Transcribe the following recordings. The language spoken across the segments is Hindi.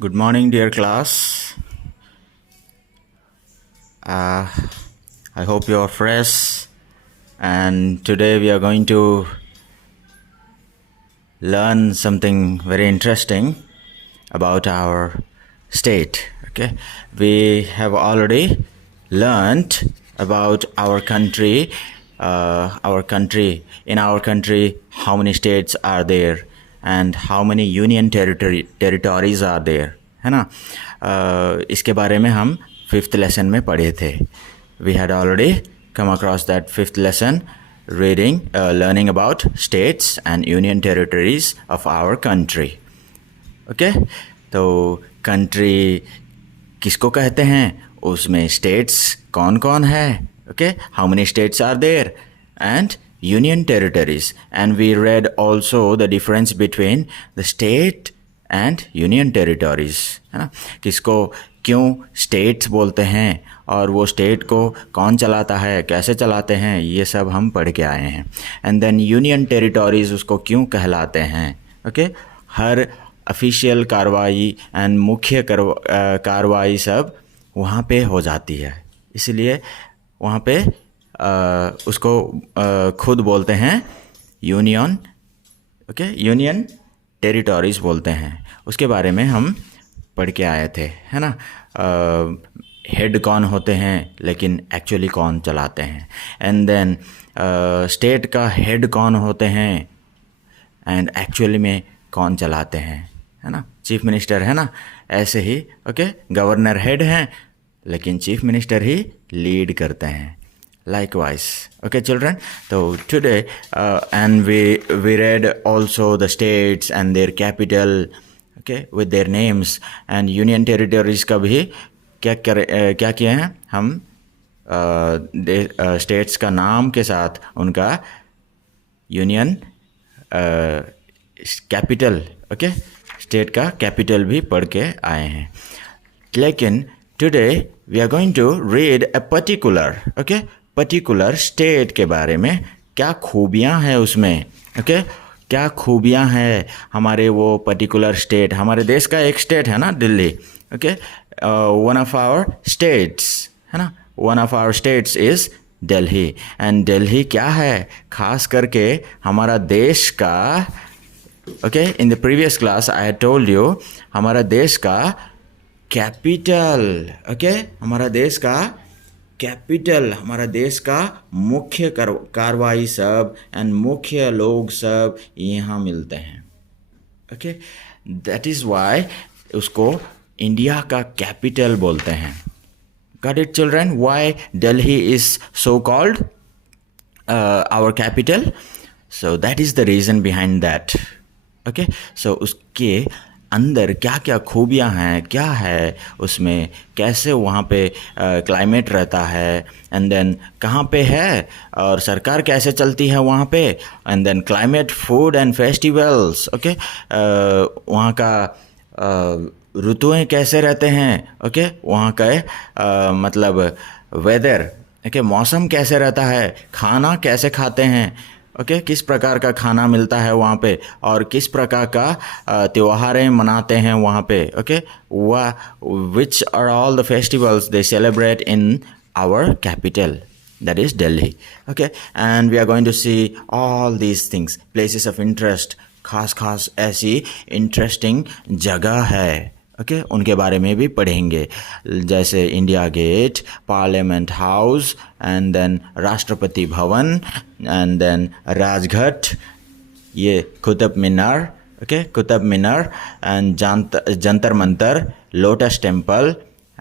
Good morning, dear class. I hope you are fresh. And today we are going to learn something very interesting about our state. Okay, we have already learned about our country. In our country, how many states are there and how many union territories are there, है ना. इसके बारे में हम 5th lesson में पढ़े थे. We had already come across that 5th lesson, learning about states and union territories of our country. Okay, तो country किसको कहते हैं, उसमें states कौन कौन है. Okay, how many states are there and union territories, and we read also the difference between the state and union territories, है ना. किसको क्यों states बोलते हैं और वो state को कौन चलाता है, कैसे चलाते हैं, ये सब हम पढ़ के आए हैं. and then union territories उसको क्यों कहलाते हैं. okay, हर ऑफिशियल कार्रवाई एंड मुख्य कार्रवाई सब वहाँ पे हो जाती है, इसलिए वहाँ पे उसको खुद बोलते हैं यूनियन. ओके, यूनियन टेरिटोरीज बोलते हैं. उसके बारे में हम पढ़ के आए थे, है ना. हेड कौन होते हैं लेकिन एक्चुअली कौन चलाते हैं. एंड देन स्टेट का हेड कौन होते हैं एंड एक्चुअली में कौन चलाते हैं, है ना. चीफ मिनिस्टर, है ना. ऐसे ही ओके, गवर्नर हेड हैं लेकिन चीफ मिनिस्टर ही लीड करते हैं. Likewise, okay children, so today and we read also the states and their capital, okay, with their names, and union territories का भी क्या किए हैं हम, states का नाम के साथ उनका यूनियन कैपिटल, ओके, स्टेट का कैपिटल भी पढ़ के आए हैं. लेकिन today we are going to read a particular state के बारे में. क्या खूबियाँ हैं उसमें, ओके, क्या खूबियाँ हैं हमारे वो पर्टिकुलर स्टेट. हमारे देश का एक स्टेट है ना, Delhi. Okay, one of our states, है ना, one of our states is Delhi. And Delhi क्या है, खास करके हमारा देश का, okay, in the previous class I had told you, हमारा देश का कैपिटल. ओके, हमारा देश का कैपिटल, हमारा देश का मुख्य कार्रवाई सब एंड मुख्य लोग सब यहाँ मिलते हैं. ओके, दैट इज़ वाई उसको इंडिया का कैपिटल बोलते हैं. Got it children, why Delhi is so called our capital. So that is the reason behind that. Okay, so उसके अंदर क्या क्या खूबियाँ हैं, क्या है उसमें, कैसे वहाँ पे क्लाइमेट रहता है, एंड देन कहाँ पे है और सरकार कैसे चलती है वहाँ पे, and then climate, food and festivals. Okay, वहाँ का ऋतुएं कैसे रहते हैं. ओके, वहाँ का मतलब वेदर, ओके, मौसम कैसे रहता है, खाना कैसे खाते हैं, ओके, किस प्रकार का खाना मिलता है वहाँ पे और किस प्रकार का त्योहारें मनाते हैं वहाँ पे. Okay, which are all the festivals they celebrate in our capital, that is Delhi. Okay, and we are going to see all these things, places of interest, खास ऐसी इंटरेस्टिंग जगह है. ओके, उनके बारे में भी पढ़ेंगे, जैसे India Gate, Parliament house, and then Rashtrapati Bhavan, and then Rajghat, ये Qutub Minar. Okay, Qutub Minar and Jantar Mantar, Lotus Temple.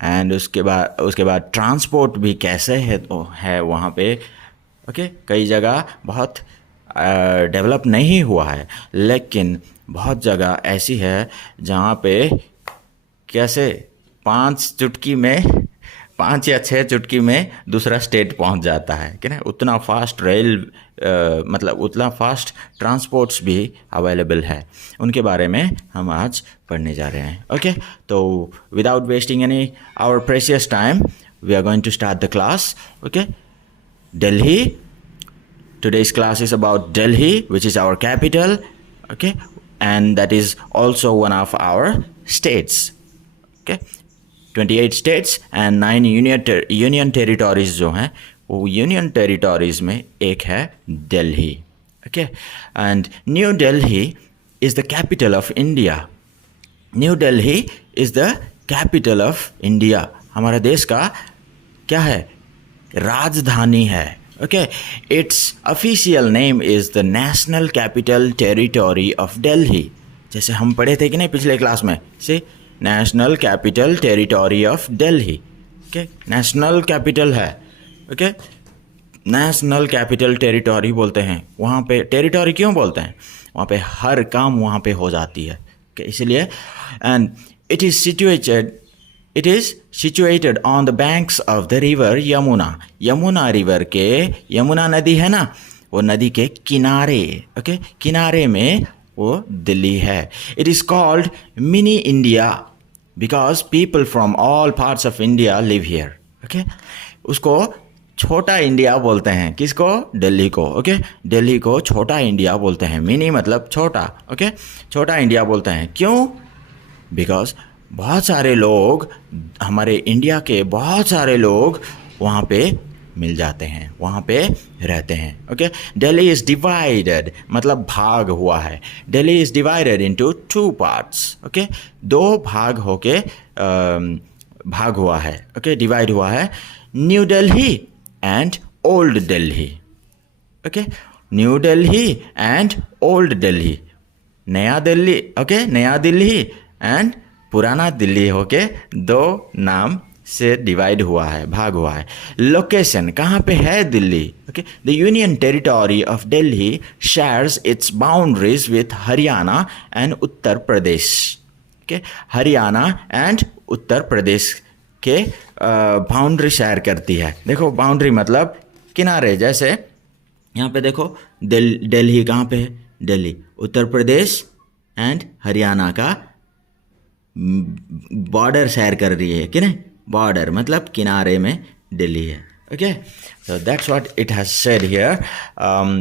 And उसके बाद ट्रांसपोर्ट भी कैसे है वहाँ पे. ओके, कई जगह बहुत डेवलप नहीं हुआ है, लेकिन बहुत जगह ऐसी है जहाँ पे कैसे 5 या 6 चुटकी में दूसरा स्टेट पहुंच जाता है, कि ना. उतना फास्ट रेल, मतलब उतना फास्ट ट्रांसपोर्ट्स भी अवेलेबल है. उनके बारे में हम आज पढ़ने जा रहे हैं. ओके, तो without wasting any our precious time we are going to start the class. Okay, Delhi, today's class is about Delhi, which is our capital. Okay, and that is also one of our states. Okay 28 states and 9 union territories जो हैं, वो यूनियन टेरिटोरीज में एक है Delhi. Okay, and new Delhi is the capital of India. New Delhi is the capital of India, हमारे देश का क्या है, राजधानी है। Okay, it's official name is the national capital territory of Delhi. जैसे हम पढ़े थे कि नहीं पिछले क्लास में, से national capital territory of Delhi. Okay, national capital है। ओके, नेशनल कैपिटल टेरिटोरी बोलते हैं वहाँ पे। टेरिटोरी क्यों बोलते हैं? वहाँ पे हर काम वहाँ पे हो जाती है। ओके, इसलिए and it is situated on the banks of the river Yamuna. Yamuna river के, यमुना नदी है ना, वो नदी के किनारे, ओके, किनारे में वो दिल्ली है। It is called mini India because people from all parts of India live here. Okay, उसको छोटा इंडिया बोलते हैं। किसको? दिल्ली को। ओके, दिल्ली को छोटा इंडिया बोलते हैं। मिनी मतलब छोटा। ओके, छोटा इंडिया बोलते हैं। क्यों? बिकॉज बहुत सारे लोग, हमारे इंडिया के बहुत सारे लोग वहाँ पे मिल जाते हैं, वहाँ पे रहते हैं। ओके, दिल्ली इज़ डिवाइडेड मतलब भाग हुआ है। Delhi is divided into 2 parts. Okay, 2 भाग होके भाग हुआ है। ओके, डिवाइड हुआ है। New Delhi and old Delhi. Okay, new Delhi and old Delhi. नया दिल्ली, ओके, नया दिल्ली एंड पुराना दिल्ली होके 2 नाम से डिवाइड हुआ है, भाग हुआ है। लोकेशन कहाँ पे है Delhi? Okay, the union territory of Delhi shares its boundaries with Haryana and Uttar Pradesh. Okay, Haryana and Uttar Pradesh के बाउंड्री शेयर करती है। देखो, बाउंड्री मतलब किनारे। जैसे यहाँ पे देखो, दिल्ली कहाँ पे है? दिल्ली उत्तर प्रदेश एंड हरियाणा का बॉर्डर शेयर कर रही है कि नहीं? बॉर्डर मतलब किनारे में दिल्ली है। Okay, so that's what it has said here.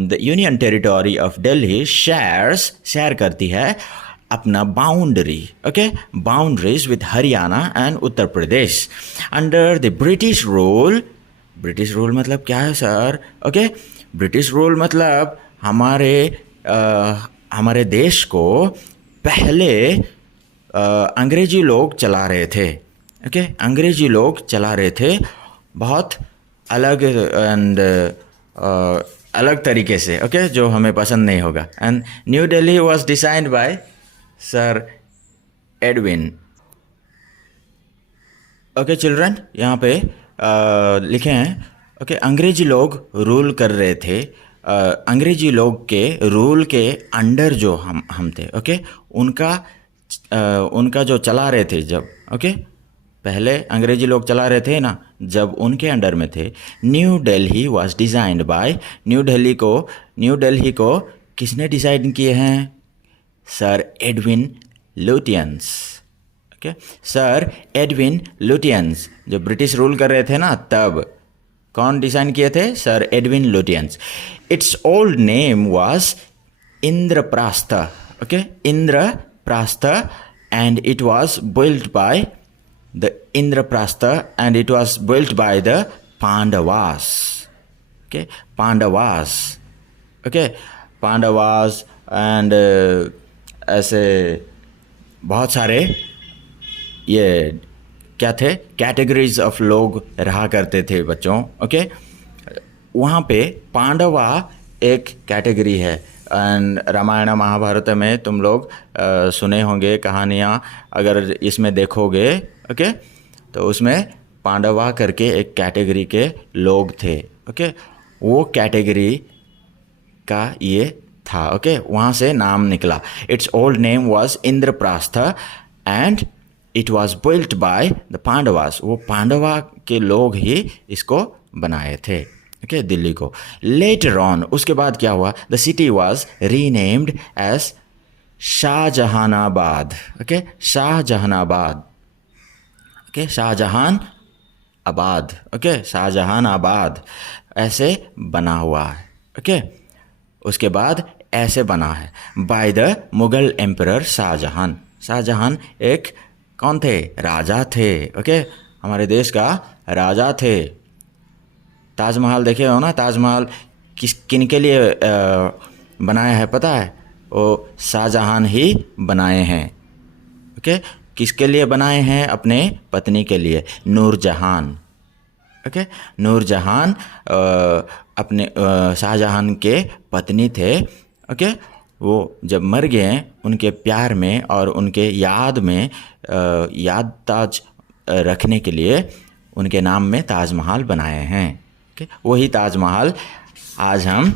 The union territory of Delhi share करती है अपना boundary. Okay, boundaries with Haryana and Uttar Pradesh under the British rule. British rule मतलब क्या है सर? ओके, ब्रिटिश रूल मतलब हमारे देश को पहले अंग्रेजी लोग चला रहे थे। ओके, अंग्रेजी लोग चला रहे थे बहुत अलग एंड अलग तरीके से। ओके, जो हमें पसंद नहीं होगा। And new Delhi was designed by sir Edwin. Okay children, यहाँ पे लिखे हैं। ओके, अंग्रेजी लोग रूल कर रहे थे। अंग्रेजी लोग के रूल के अंडर जो हम थे। ओके, उनका जो चला रहे थे जब, ओके, पहले अंग्रेजी लोग चला रहे थे ना, जब उनके अंडर में थे। New Delhi was designed by, new Delhi को किसने डिसाइड किए हैं? Sir Edwin Lutyens. Okay, sir Edwin Lutyens जो ब्रिटिश रूल कर रहे थे ना, तब कौन डिजाइन किए थे? Sir Edwin Lutyens. Its old name was Indraprastha. Okay, Indraprastha and it was built by the Indraprastha and it was built by the Pandavas. Okay, Pandavas. Okay, Pandavas and ऐसे बहुत सारे ये क्या थे? कैटेगरीज ऑफ लोग रहा करते थे बच्चों। ओके, वहाँ पे पांडवा एक कैटेगरी है। एंड रामायण महाभारत में तुम लोग सुने होंगे कहानियाँ, अगर इसमें देखोगे। ओके, तो उसमें पांडवा करके एक कैटेगरी के लोग थे। ओके, वो कैटेगरी का ये था। ओके, वहाँ से नाम निकला। It's old name was Indraprastha and it was built by the Pandavas. वो पांडवा के लोग ही इसको बनाए थे। ओके, दिल्ली को। लेटर ऑन, उसके बाद क्या हुआ? The city was renamed as Shahjahanabad. Okay, Shahjahanabad. Okay, Shahjahan Abad. Okay, Shahjahanabad ऐसे बना हुआ है। ओके, उसके बाद ऐसे बना है by the Mughal emperor Shah Jahan. Shah Jahan एक कौन थे? राजा थे। ओके, हमारे देश का राजा थे। ताजमहल देखे हो ना, ताजमहल किन के लिए बनाया है पता है? वो शाहजहां ही बनाए हैं। ओके, किसके लिए बनाए हैं? अपने पत्नी के लिए, नूरजहां। ओके, नूरजहां अपने शाहजहां के पत्नी थे। ओके, वो जब मर गए, उनके प्यार में और उनके याद में याद ताज रखने के लिए उनके नाम में ताजमहल बनाए हैं। ओके, वही ताजमहल आज हम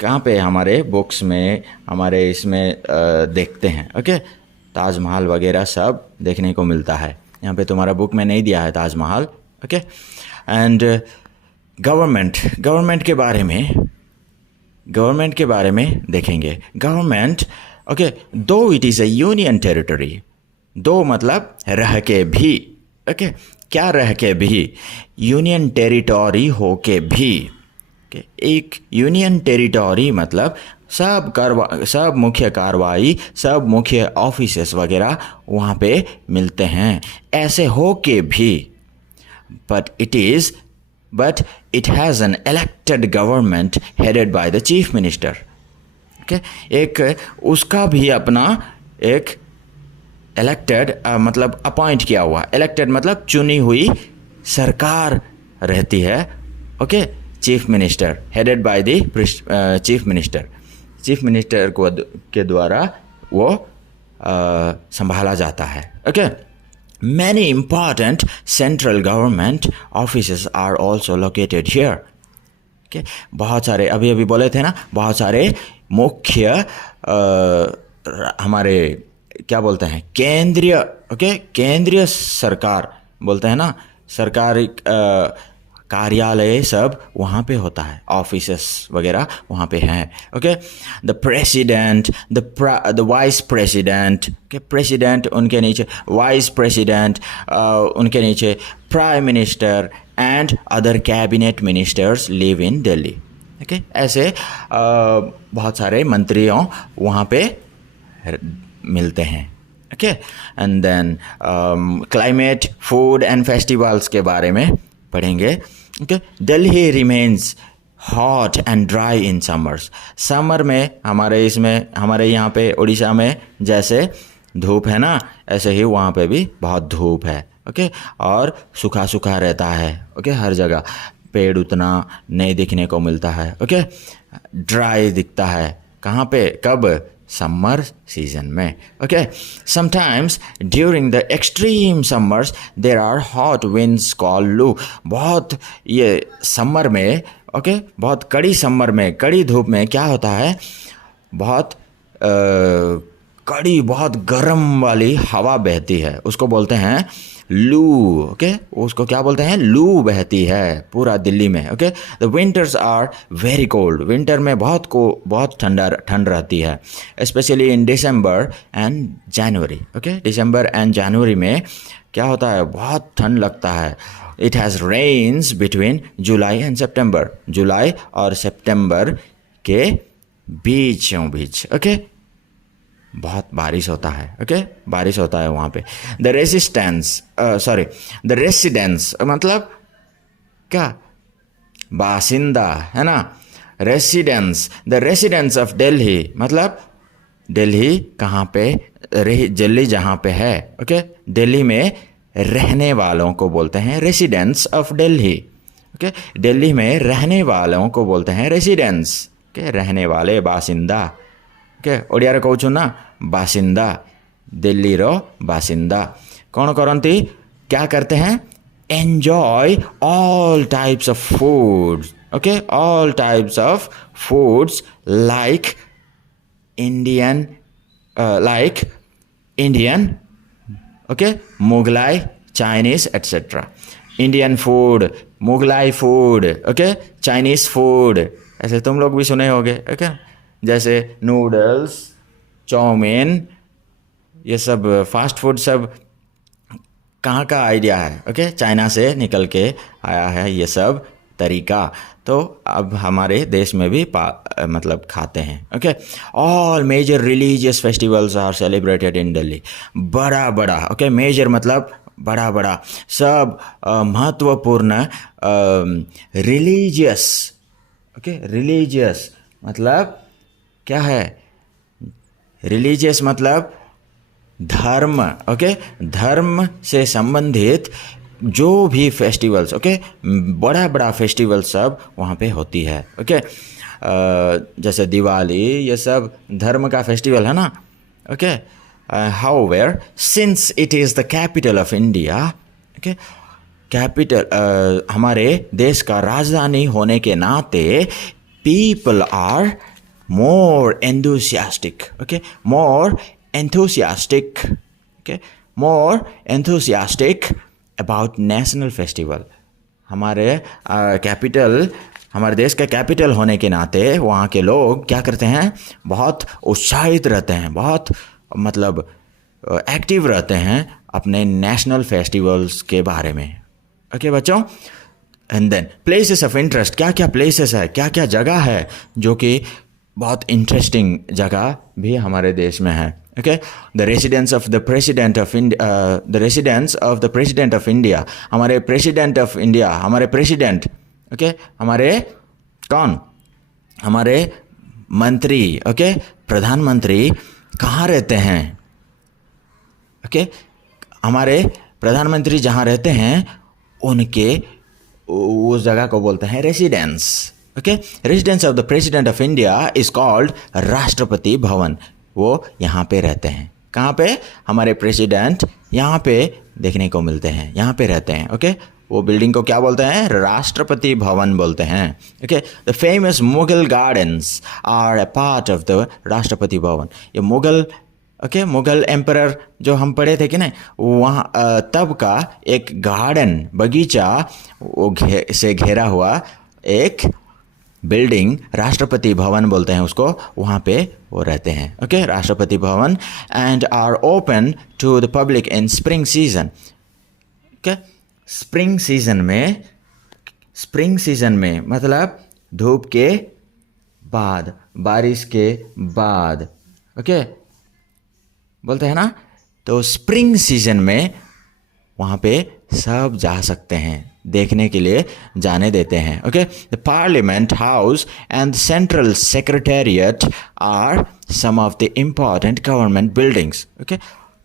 कहाँ पे? हमारे बुक्स में, हमारे इसमें देखते हैं। ओके, ताजमहल वगैरह सब देखने को मिलता है। यहाँ पे तुम्हारा बुक में नहीं दिया है ताजमहल। ओके, एंड गवर्नमेंट के बारे में देखेंगे। गवर्नमेंट, ओके, दो it is a union territory, दो मतलब रह के भी। ओके, क्या रह के भी? यूनियन टेरिटरी हो के भी। ओके, एक यूनियन टेरिटरी मतलब सब मुख्य कार्रवाई, सब मुख्य ऑफिसेस वगैरह वहाँ पे मिलते हैं, ऐसे हो के भी। But it has an elected government headed by the chief minister. Okay? एक उसका भी अपना एक elected मतलब अपॉइंट किया हुआ, elected मतलब चुनी हुई सरकार रहती है। Okay, chief minister, headed by the chief minister के द्वारा वो संभाला जाता है। Okay, Many important central government offices are also located here. Okay? बहुत सारे, अभी बोले थे ना, बहुत सारे मुख्य हमारे क्या बोलते हैं, केंद्रीय सरकार बोलते हैं ना, सरकारी कार्यालय सब वहाँ पे होता है, ऑफिसेस वगैरह वहाँ पे हैं। Okay, the president, the vice president, के प्रेसिडेंट उनके नीचे, वाइस प्रेसिडेंट उनके नीचे, prime minister and other cabinet ministers live in Delhi. Okay, ऐसे बहुत सारे मंत्रियों वहाँ पे मिलते हैं। Okay, and then climate, food and festivals के बारे में पढ़ेंगे। Okay, Delhi remains hot and dry in summers. Summer में हमारे यहाँ पे उड़ीसा में जैसे धूप है ना, ऐसे ही वहाँ पे भी बहुत धूप है। ओके, और सूखा रहता है। ओके, हर जगह पेड़ उतना नहीं दिखने को मिलता है। ओके, ड्राई दिखता है कहाँ पे? कब? समर सीजन में। Okay, sometimes during the extreme summers there are hot winds called loo. बहुत ये समर में, ओके, बहुत कड़ी समर में, कड़ी धूप में क्या होता है? बहुत कड़ी, बहुत गर्म वाली हवा बहती है, उसको बोलते हैं लू। ओके, उसको क्या बोलते हैं? लू बहती है पूरा दिल्ली में। Okay, the winters are very cold. Winter में बहुत ठंड रहती है, specially in December and January. Okay, December and January में क्या होता है? बहुत ठंड लगता है। It has rains between July and September. जुलाई और सितंबर के बीच ओके, बहुत बारिश होता है। ओके, बारिश होता है वहाँ पे। द रेसिडेंस मतलब क्या? बासिंदा है ना, residence. The residence of Delhi मतलब दिल्ली कहाँ पे? दिल्ली जहाँ पे है। ओके, दिल्ली में रहने वालों को बोलते हैं residents of Delhi. Okay, Delhi में रहने वालों को बोलते हैं रेसिडेंट्स। ओके, रहने वाले, बासिंदा। ओके, ओडिया कहूँ ना, बासिंदा, दिल्ली रो बासिंदा। कौन करती? क्या करते हैं? Enjoy all types of foods. Okay, all types of foods like Indian, okay, Mughlai, Chinese etcetera. Indian food, Mughlai food, okay, Chinese food, ऐसे तुम लोग भी सुने होंगे। ओके, जैसे नूडल्स, चाउमीन, ये सब फास्ट फूड सब कहाँ का आइडिया है? ओके, चाइना से निकल के आया है ये सब तरीका तो अब हमारे देश में भी मतलब खाते हैं। Okay, all major religious festivals are celebrated in Delhi. बड़ा बड़ा, ओके, मेजर मतलब बड़ा बड़ा, सब महत्वपूर्ण रिलीजियस, ओके, रिलीजियस मतलब क्या है? रिलीजियस मतलब धर्म, ओके, धर्म से संबंधित जो भी फेस्टिवल्स, ओके, बड़ा बड़ा फेस्टिवल सब वहाँ पे होती है। ओके, जैसे दिवाली, ये सब धर्म का फेस्टिवल है ना। Okay, however since it is the capital of India, okay, capital हमारे देश का राजधानी होने के नाते people are more enthusiastic, okay, more enthusiastic, okay, more enthusiastic about national festival। हमारे कैपिटल, हमारे देश का कैपिटल होने के नाते वहाँ के लोग क्या करते हैं? बहुत उत्साहित रहते हैं, बहुत मतलब एक्टिव रहते हैं अपने नेशनल फेस्टिवल्स के बारे में। ओके बच्चों, and then places of interest, क्या क्या प्लेसेस है, क्या क्या जगह है जो कि बहुत इंटरेस्टिंग जगह भी हमारे देश में है। Okay, the residence of the president of India, the residence of the president of India, हमारे प्रेसिडेंट ऑफ इंडिया, हमारे प्रेसिडेंट, ओके, हमारे कौन? हमारे मंत्री, ओके, प्रधानमंत्री कहाँ रहते हैं? ओके, हमारे प्रधानमंत्री जहाँ रहते हैं उनके उस जगह को बोलते हैं residence. Okay, residence of the president of India is called Rashtrapati Bhavan. वो यहाँ पे रहते हैं। कहाँ पे? हमारे प्रेसिडेंट यहाँ पे देखने को मिलते हैं, यहाँ पे रहते हैं। ओके, वो बिल्डिंग को क्या बोलते हैं? राष्ट्रपति भवन बोलते हैं। Okay, the famous Mughal gardens are a part of the Rashtrapati Bhavan. ये मुगल, ओके, मुगल एम्परर जो हम पढ़े थे कि नहीं, वहाँ तब का एक गार्डन, बगीचा, वो से घेरा हुआ एक बिल्डिंग, राष्ट्रपति भवन बोलते हैं उसको, वहाँ पे वो रहते हैं। Okay, Rashtrapati Bhavan, and are open to the public in spring season. Okay, spring season में मतलब धूप के बाद, बारिश के बाद, ओके, बोलते हैं ना। तो स्प्रिंग सीजन में वहाँ पे सब जा सकते हैं, देखने के लिए जाने देते हैं। Okay, the parliament house and central secretariat are some of the important government buildings. Okay,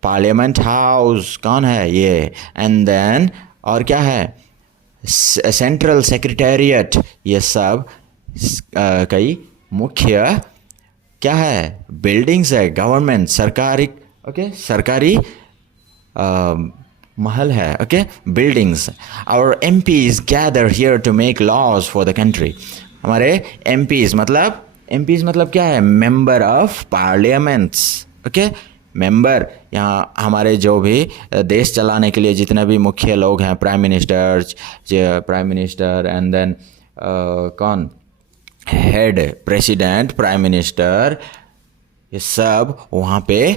parliament house कौन है? ये, एंड देन और क्या है? सेंट्रल सेक्रेटेरिएट, ये सब कई मुख्य क्या है? बिल्डिंग्स है, गवर्नमेंट, सरकारी, ओके, सरकारी महल है। Okay, buildings. Our MPs gather here to make laws for the country. हमारे MPs मतलब क्या है? Member of parliaments. Okay, member, यहाँ हमारे जो भी देश चलाने के लिए जितने भी मुख्य लोग हैं, प्राइम मिनिस्टर एंड देन कौन? हेड, प्रेसिडेंट, प्राइम मिनिस्टर, ये सब वहाँ पे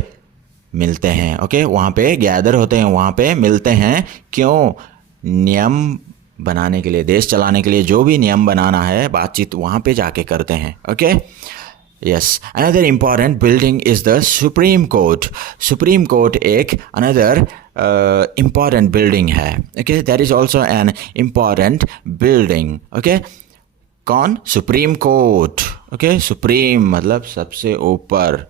मिलते हैं। ओके, वहाँ पे गैदर होते हैं, वहाँ पे मिलते हैं। क्यों? नियम बनाने के लिए, देश चलाने के लिए जो भी नियम बनाना है, बातचीत वहाँ पे जाके करते हैं। Okay, yes. Another important building is the Supreme Court. Supreme Court एक अनदर इम्पॉर्टेंट बिल्डिंग है। Okay, that is also an important building. Okay, कौन? Supreme Court. ओके, सुप्रीम मतलब सबसे ऊपर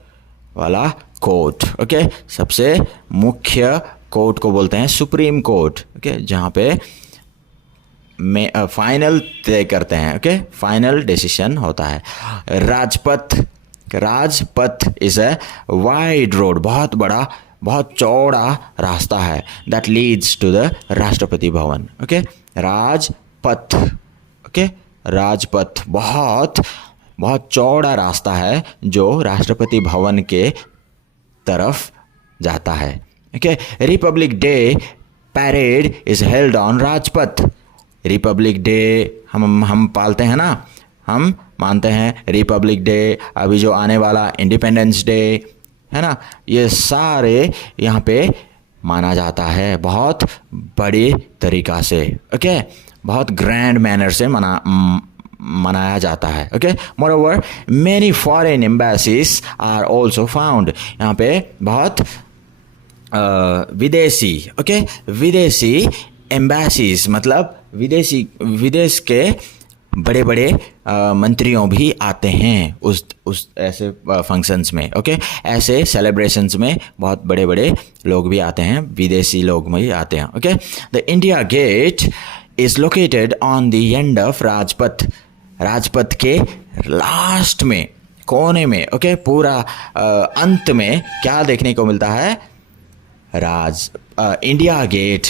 वाला कोर्ट। ओके, सबसे मुख्य कोर्ट को बोलते हैं सुप्रीम कोर्ट। ओके, जहाँ पे में फाइनल तय करते हैं। ओके, फाइनल डिसीजन होता है। Rajpath is a wide road, बहुत बड़ा, बहुत चौड़ा रास्ता है, that leads to the Rashtrapati भवन। ओके, राजपथ, ओके, राजपथ बहुत बहुत चौड़ा रास्ता है जो राष्ट्रपति भवन के तरफ जाता है। Okay, Republic day parade is held on Rajpath. Republic day हम पालते हैं ना, हम मानते हैं रिपब्लिक डे, अभी जो आने वाला इंडिपेंडेंस डे है ना, ये सारे यहाँ पे माना जाता है बहुत बड़ी तरीका से। ओके, बहुत ग्रैंड मैनर से मनाया जाता है. Okay, moreover many foreign embassies are also found. यहाँ पे बहुत विदेशी, ओके, विदेशी एम्बेसीज मतलब विदेश के बड़े बड़े मंत्रियों भी आते हैं उस ऐसे फंक्शंस में. ओके, ऐसे सेलिब्रेशंस में बहुत बड़े बड़े लोग भी आते हैं, विदेशी लोग भी आते हैं. Okay, the India gate is located on the end of Rajpath. Rajpath के लास्ट में, कोने में, ओके, पूरा अंत में क्या देखने को मिलता है? India gate.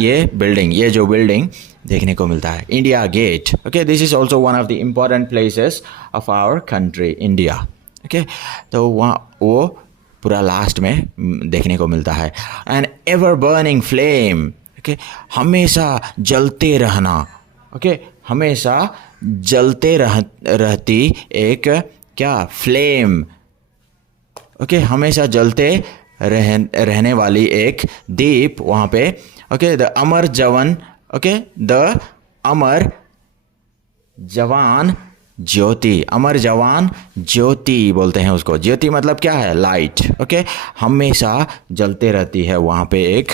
ये जो बिल्डिंग देखने को मिलता है, India gate. Okay, this is also one of the important places of our country India. Okay, तो वहाँ वो पूरा लास्ट में देखने को मिलता है. An ever burning flame. Okay, हमेशा जलते रहना. ओके, हमेशा जलते रहती एक क्या? फ्लेम. ओके, हमेशा जलते रहने वाली एक दीप वहाँ पे. ओके, द अमर जवान. ओके, द अमर जवान ज्योति. अमर जवान ज्योति बोलते हैं उसको. ज्योति मतलब क्या है? लाइट. ओके, हमेशा जलते रहती है वहाँ पे एक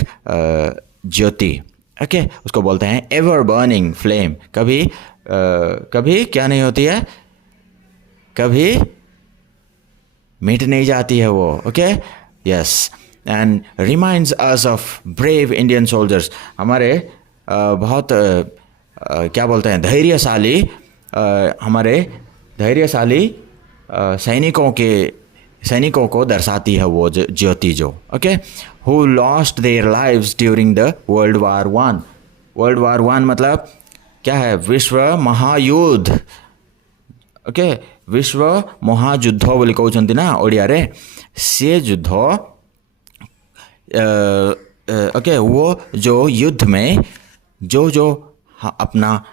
ज्योति. ओके, उसको बोलते हैं एवर बर्निंग फ्लेम. कभी क्या नहीं होती है? कभी मिट नहीं जाती है वो. Okay, yes. And reminds us of brave Indian soldiers. हमारे बहुत क्या बोलते हैं? धैर्यशाली, हमारे धैर्यशाली सैनिकों को दर्शाती है वो ज्योति जो. Okay, who lost their lives during the world war one. World war one मतलब क्या है? विश्व महायुद्ध. ओके, विश्व महायुद्ध बोली कहते ना ओडिया रे, से युद्ध. ओके, वो जो युद्ध में जो अपना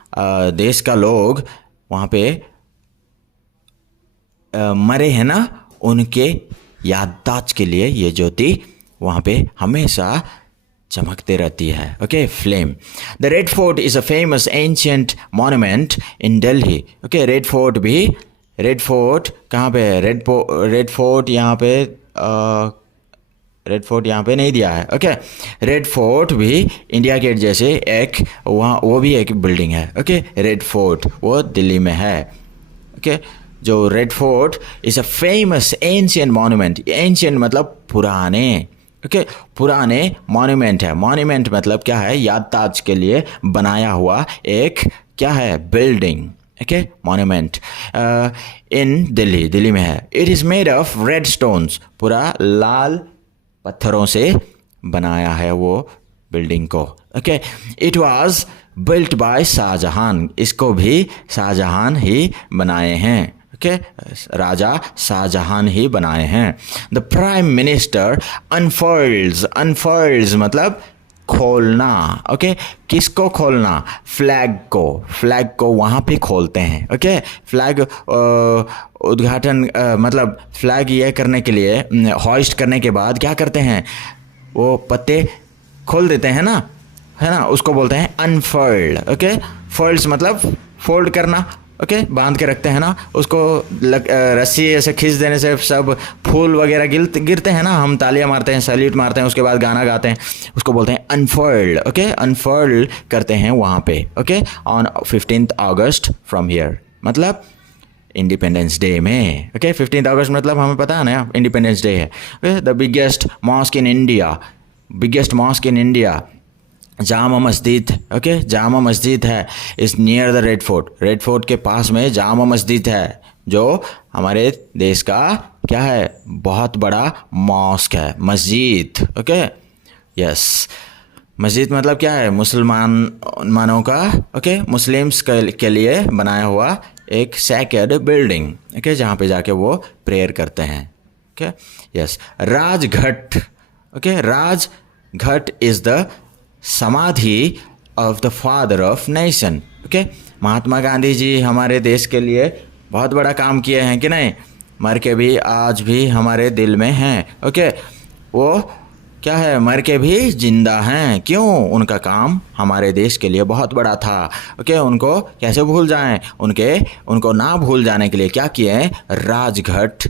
देश का लोग वहाँ पे मरे हैं ना, उनके याददाश्त के लिए ये ज्योति वहाँ पे हमेशा चमकते रहती है. Okay, flame. The red fort is a famous ancient monument in Delhi. Okay, red fort कहाँ पे है? रेड फोर्ट यहाँ पे नहीं दिया है. ओके, रेड फोर्ट भी इंडिया गेट जैसे एक वहाँ वो भी एक बिल्डिंग है. ओके, रेड फोर्ट वो दिल्ली में है. ओके, जो red fort is a famous ancient monument. Ancient मतलब पुराने. ओके, पुराने मॉन्यूमेंट है. मॉन्यूमेंट मतलब क्या है? याददाश्त के लिए बनाया हुआ एक क्या है? Building. Okay, monument in Delhi में है. It is made of red stones. पूरा लाल पत्थरों से बनाया है वो बिल्डिंग को. Okay, it was built by Shah Jahan. इसको भी शाहजहान ही बनाए हैं. ओके, राजा शाहजहान ही बनाए हैं. द प्राइम मिनिस्टर अनफर्ल्स मतलब खोलना. ओके, किसको खोलना? फ्लैग को वहाँ पे खोलते हैं. ओके, फ्लैग उद्घाटन मतलब फ्लैग ये करने के लिए, हॉइस्ट करने के बाद क्या करते हैं? वो पत्ते खोल देते हैं ना, है ना, उसको बोलते हैं अनफर्ल्ड. ओके, फर्ल्ड्स मतलब फोल्ड करना. ओके, बांध के रखते हैं ना उसको. रस्सी ऐसे खींच देने से सब फूल वगैरह गिरते हैं ना, हम तालियां मारते हैं, सैल्यूट मारते हैं, उसके बाद गाना गाते हैं, उसको बोलते हैं अनफर्ल्ड. ओके, अनफर्ल्ड करते हैं वहाँ पे. Okay, on 15 August from here मतलब इंडिपेंडेंस डे में. ओके, 15 अगस्त मतलब हमें पता है ना इंडिपेंडेंस डे है. Okay, the biggest mosque in India Jama Masjid. Okay, Jama Masjid है is near the red fort. Red fort के पास में जामा मस्जिद है जो हमारे देश का क्या है? बहुत बड़ा मॉस्क है, मस्जिद. Okay, yes. मस्जिद मतलब क्या है? मुसलमानों का, ओके, मुस्लिम्स के लिए बनाया हुआ एक सैक्रेड बिल्डिंग. ओके, जहाँ पे जाके वो प्रेयर करते हैं. Okay, yes. Rajghat. Okay, Rajghat is the samadhi of the father of nation. Okay, Mahatma Gandhi ji हमारे देश के लिए बहुत बड़ा काम किए हैं कि नहीं? मर के भी आज भी हमारे दिल में हैं. ओके, वो क्या है, मर के भी जिंदा हैं। क्यों? उनका काम हमारे देश के लिए बहुत बड़ा था। ओके, उनको कैसे भूल जाएं? उनको ना भूल जाने के लिए क्या किए? राजघाट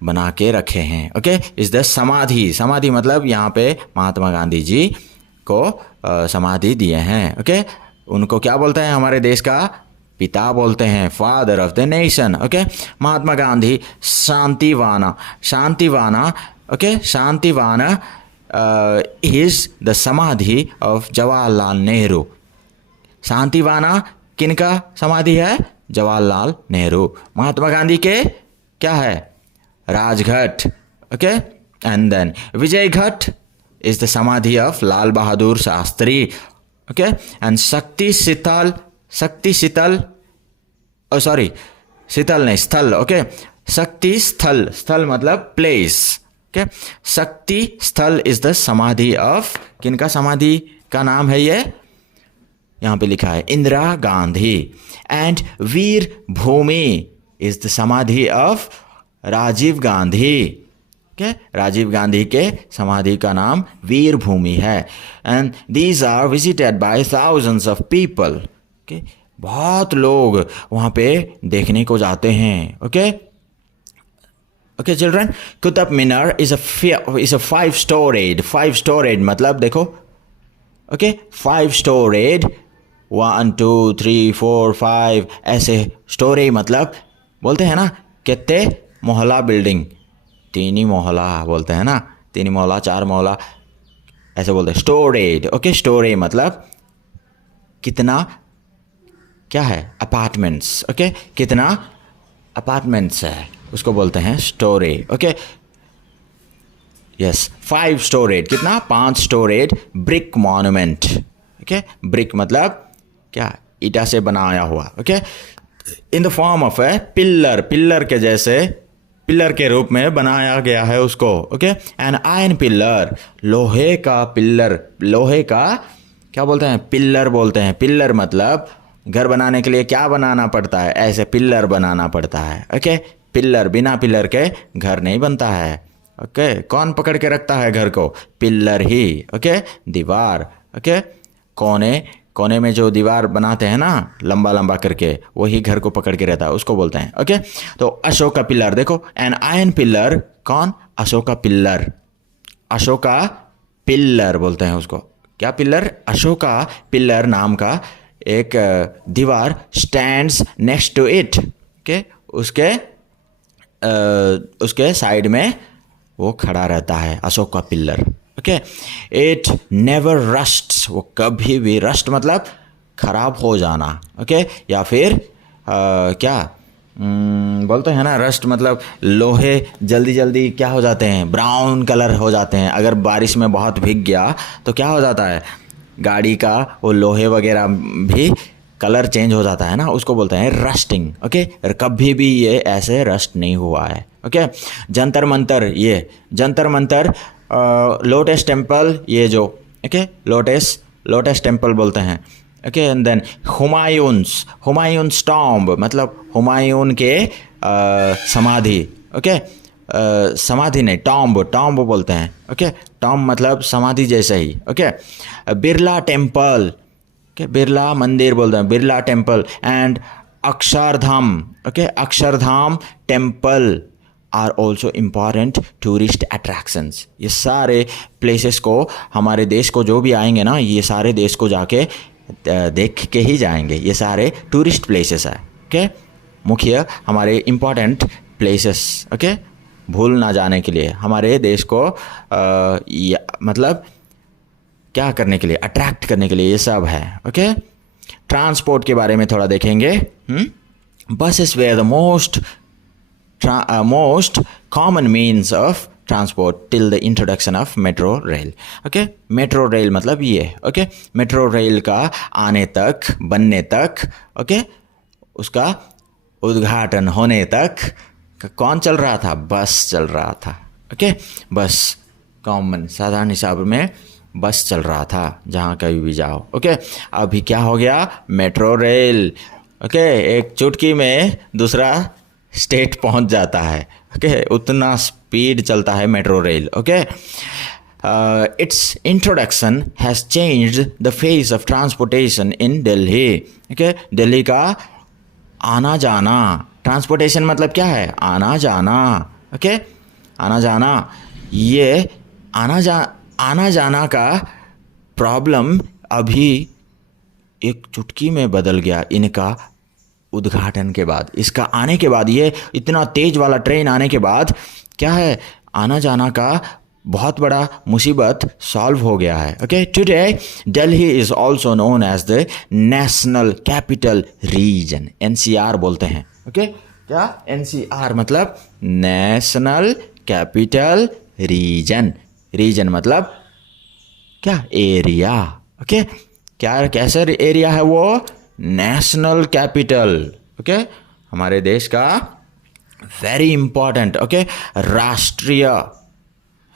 बना के रखे हैं। ओके, इस द समाधि। समाधि मतलब यहाँ पे महात्मा गांधी जी को समाधि दिए हैं। ओके, उनको क्या बोलते हैं? हमारे देश का पिता बोलते हैं, father of the nation. Okay, Mahatma Gandhi Shantivana okay, Shantivana is the samadhi of Jawaharlal Nehru. Shantivana किनका समाधि है? जवाहरलाल नेहरू। महात्मा गांधी के क्या है? Rajghat. Okay, and then Vijay Ghat is the samadhi of Lal Bahadur Shastri. Okay, and Shakti Sital, oh sorry, Sital nahi, Sthal. Okay, Shakti Sthal मतलब place. Okay, Shakti Sthal is the samadhi of, किनका समाधि का नाम है ये? यहाँ पे लिखा है Indira Gandhi. And Veer Bhoomi is the samadhi of Rajiv Gandhi. Rajiv Gandhi के समाधि का नाम वीर भूमि है। And these are visited by thousands of people. बहुत लोग वहाँ पे देखने को जाते हैं। Okay children, Qutub Minar is a 5 storeyed मतलब देखो, ओके 5 स्टोरेड, 1 2 3 4 5 ऐसे स्टोरी मतलब बोलते हैं ना कितने मोहल्ला बिल्डिंग, 3 मोहल्ला बोलते हैं ना, 3 मोहल्ला 4 मोहल्ला ऐसे बोलते हैं। स्टोरेड। ओके, स्टोरी मतलब कितना, क्या है? अपार्टमेंट्स। ओके, कितना अपार्टमेंट्स है उसको बोलते हैं स्टोरी। ओके, यस, 5 स्टोरेड कितना? 5 storeyed brick monument. Okay, brick मतलब क्या? ईटा से बनाया हुआ। Okay, in the form of A pillar के जैसे, पिल्लर के रूप में बनाया गया है उसको। ओके, एन आयरन पिल्लर, लोहे का पिल्लर, लोहे का क्या बोलते हैं? पिल्लर बोलते हैं। पिल्लर मतलब घर बनाने के लिए क्या बनाना पड़ता है? ऐसे पिल्लर बनाना पड़ता है। ओके, पिल्लर, बिना पिल्लर के घर नहीं बनता है। ओके, कौन पकड़ के रखता है घर को? पिल्लर ही। ओके, दीवार। ओके, कोने में जो दीवार बनाते हैं ना लंबा लंबा करके, वही घर को पकड़ के रहता है, उसको बोलते हैं। ओके, तो अशोका पिल्लर देखो, एन आयरन पिल्लर, कौन? अशोका पिल्लर। अशोका पिल्लर बोलते हैं उसको। क्या पिल्लर? अशोका पिल्लर नाम का एक दीवार stands next to it. Okay, उसके साइड में वो खड़ा रहता है, Ashoka pillar. Okay, it never rusts, वो कभी भी, रस्ट मतलब खराब हो जाना। ओके, या फिर क्या बोलते हैं ना, रस्ट मतलब लोहे जल्दी जल्दी क्या हो जाते हैं? ब्राउन कलर हो जाते हैं। अगर बारिश में बहुत भीग गया तो क्या हो जाता है? गाड़ी का वो लोहे वगैरह भी कलर चेंज हो जाता है ना, उसको बोलते हैं रस्टिंग। ओके, कभी भी ये ऐसे रस्ट नहीं हुआ है। ओके, जंतर मंतर, ये जंतर मंतर, लोटस टेम्पल, ये जो, ओके, लोटस टेम्पल बोलते हैं। Okay, and then Humayun's tomb मतलब हुमायूं के समाधि। ओके, समाधि नहीं, टॉम्ब बोलते हैं। ओके, टॉम्ब मतलब समाधि जैसे ही। Okay, Birla temple, okay, Birla मंदिर बोलते हैं, Birla temple. And Akshardham, okay, Akshardham temple are also important tourist attractions. ये सारे प्लेसेस को, हमारे देश को जो भी आएंगे ना, ये सारे देश को जाके देख के ही जाएंगे। ये सारे टूरिस्ट प्लेसेस है। ओके, मुख्य हमारे इम्पॉर्टेंट प्लेसेस। ओके, भूल ना जाने के लिए, हमारे देश को मतलब क्या करने के लिए? अट्रैक्ट करने के लिए ये सब है। ओके, ट्रांसपोर्ट के बारे में थोड़ा देखेंगे। Buses were the most common means of transport till the introduction of metro rail. Okay, metro rail मतलब ये। okay, metro rail का आने तक, बनने तक, okay, उसका उद्घाटन होने तक कौन चल रहा था? बस चल रहा था। okay, बस कॉमन साधारण हिसाब में बस चल रहा था जहाँ कहीं भी जाओ। okay, अभी क्या हो गया? Metro rail. okay, एक चुटकी में दूसरा स्टेट पहुंच जाता है। ओके, उतना स्पीड चलता है metro rail. Okay, its introduction has changed the face of transportation in Delhi. Okay, Delhi का आना जाना, ट्रांसपोर्टेशन मतलब क्या है? आना जाना. ओके, आना जाना. ये आना जाना का प्रॉब्लम अभी एक चुटकी में बदल गया इनका उद्घाटन के बाद. इसका आने के बाद, ये इतना तेज वाला ट्रेन आने के बाद क्या है, आना जाना का बहुत बड़ा मुसीबत सॉल्व हो गया है. Okay, today Delhi is also known as the national capital region. NCR बोलते हैं. ओके, क्या NCR मतलब नेशनल कैपिटल रीजन. रीजन मतलब क्या? एरिया. ओके, क्या कैसे एरिया है वो? National capital. ओके, हमारे देश का वेरी इंपॉर्टेंट. ओके, राष्ट्रीय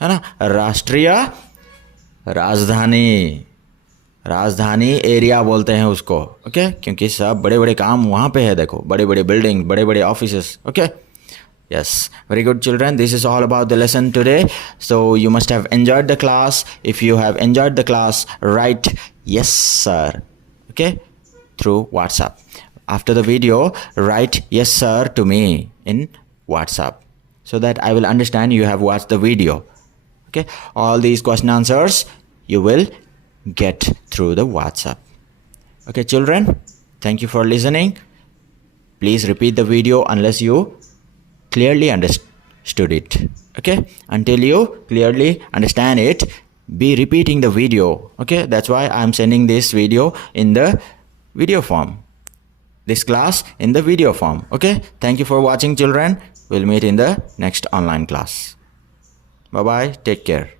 है ना, राष्ट्रीय राजधानी. राजधानी एरिया बोलते हैं उसको. ओके, क्योंकि सब बड़े बड़े काम वहाँ पे है. देखो, बड़े बड़े बिल्डिंग, बड़े बड़े offices. Okay, yes, very good children. This is all about the lesson today. So you must have enjoyed the class. If you have enjoyed the class, write yes sir, okay, through WhatsApp. After the video, write yes sir to me in WhatsApp so that I will understand you have watched the video. Okay, all these question answers you will get through the WhatsApp. Okay children, thank you for listening. Please repeat the video unless you clearly understood it. Okay, until you clearly understand it, be repeating the video. Okay, that's why I'm sending this video in the video form, this class in the video form. Okay, thank you for watching children. We'll meet in the next online class. Bye bye, take care.